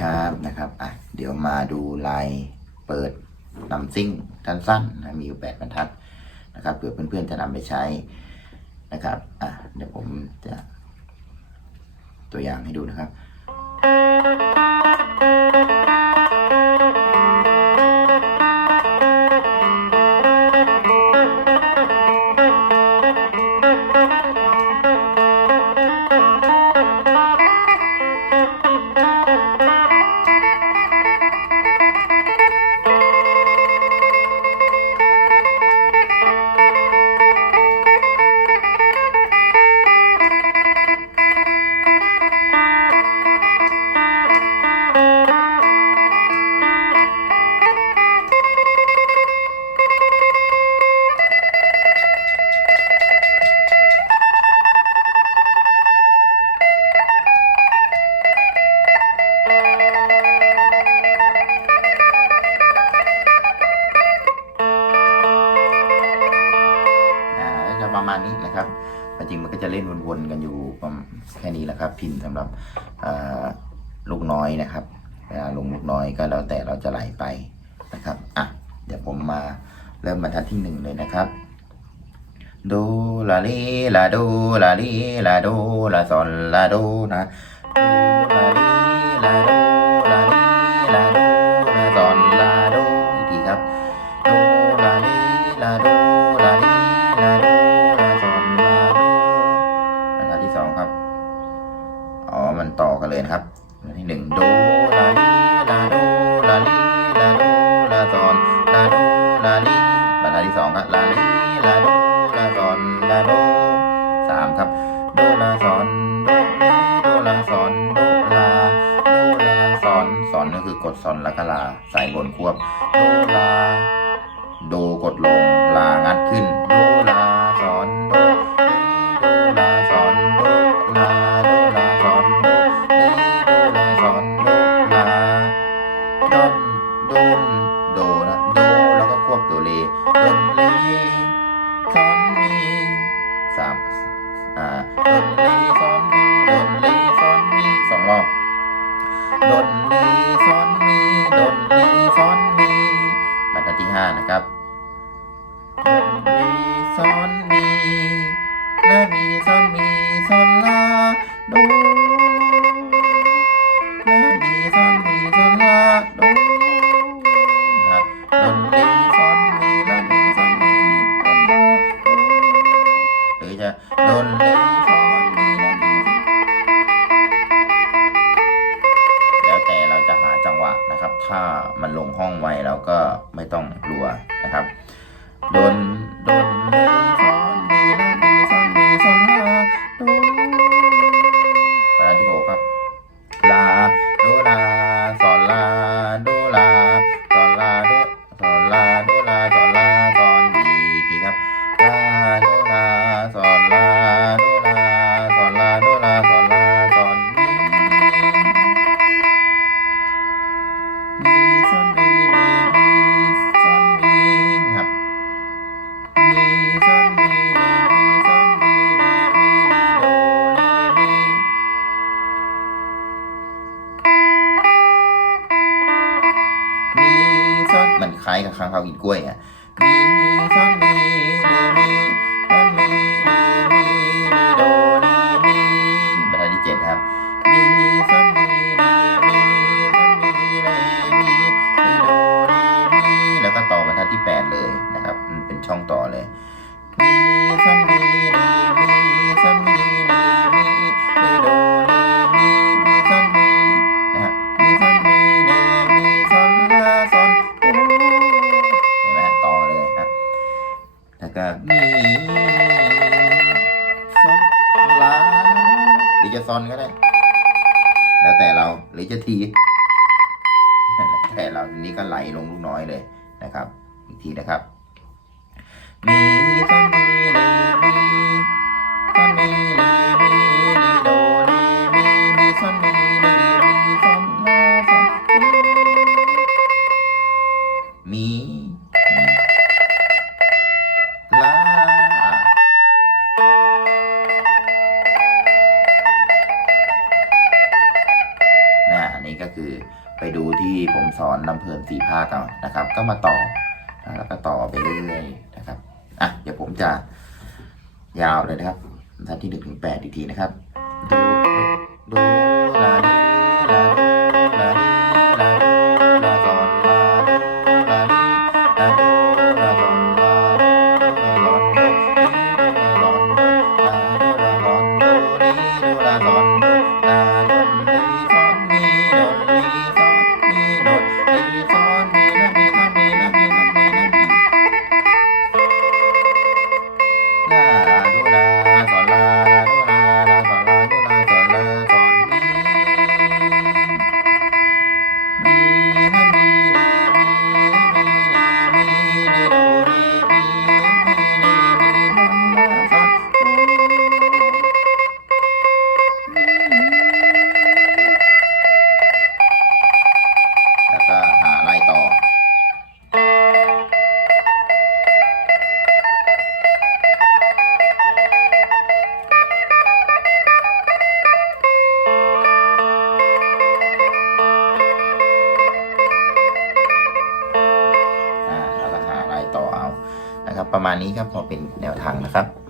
ครับนะครับอะเดี๋ยวมาดูลายเปิดนำซิ่งสั้นๆนะมีอยู่แปดบรรทัดนะครับเผื่อเพื่อนๆจะนำไปใช้นะครับอะเดี๋ยวผมจะตัวอย่างให้ดูนะครับ ก็จะเล่นวนๆกันอยู่แค่นี้แหละครับ พินสำหรับลูกน้อยนะครับเวลาลงลูกน้อยก็แล้วแต่เราจะไหลไปนะครับอะเดี๋ยวผมมาเริ่มบรรทัดที่หนึ่งเลยนะครับโดลาเลลาโดลาเลลาโดลาซอนลาโดนะโดลาเลลาโด ลาโดลาซอนลาโดลาลีบรรทัดที่สองครับลาลีลาโดลาซอนลาโดสามครับโดลาซอนโดเลโดลาซอนโดลาโดลาซอนซอนก็คือกดซอนแล้วก็ลาใส่บนควบโดลา โดกดลงลางัดขึ้นโด ดนเลสอนมีดนเลสอนมีสองรอบดนเลซอนมีดนเลซอนมีบรรทัดที่ห้านะครับดนเลซอนมีและมีซอนมีซอนลาดู ว่านะครับ ถ้ามันลงห้องไวเราก็ไม่ต้องกลัวนะครับ โดน โดนเลซ มันคล้ายกับค้างคาวกินกล้วยอะ ซอนก็ได้ แล้วแต่เราหรือจะทีแต่เรานี้ก็ไหลลงลูกน้อยเลยนะครับ อีกทีนะครับมีซอนมีเลมีซอนมีเลมีเลโดเลมีมีซอนมีเลมีซอนลาซอนมี คือ ไปดูที่ผมสอนลำเพลินสีภาคเอานะครับ ก็มาต่อแล้วก็ต่อไปเรื่อยๆนะครับอะเดี๋ยวผมจะยาวเลยนะครับทัดที่หนึ่งถึงแปดอีกทีนะครับดู ประมาณนี้ครับพอเป็นแนวทางนะครับ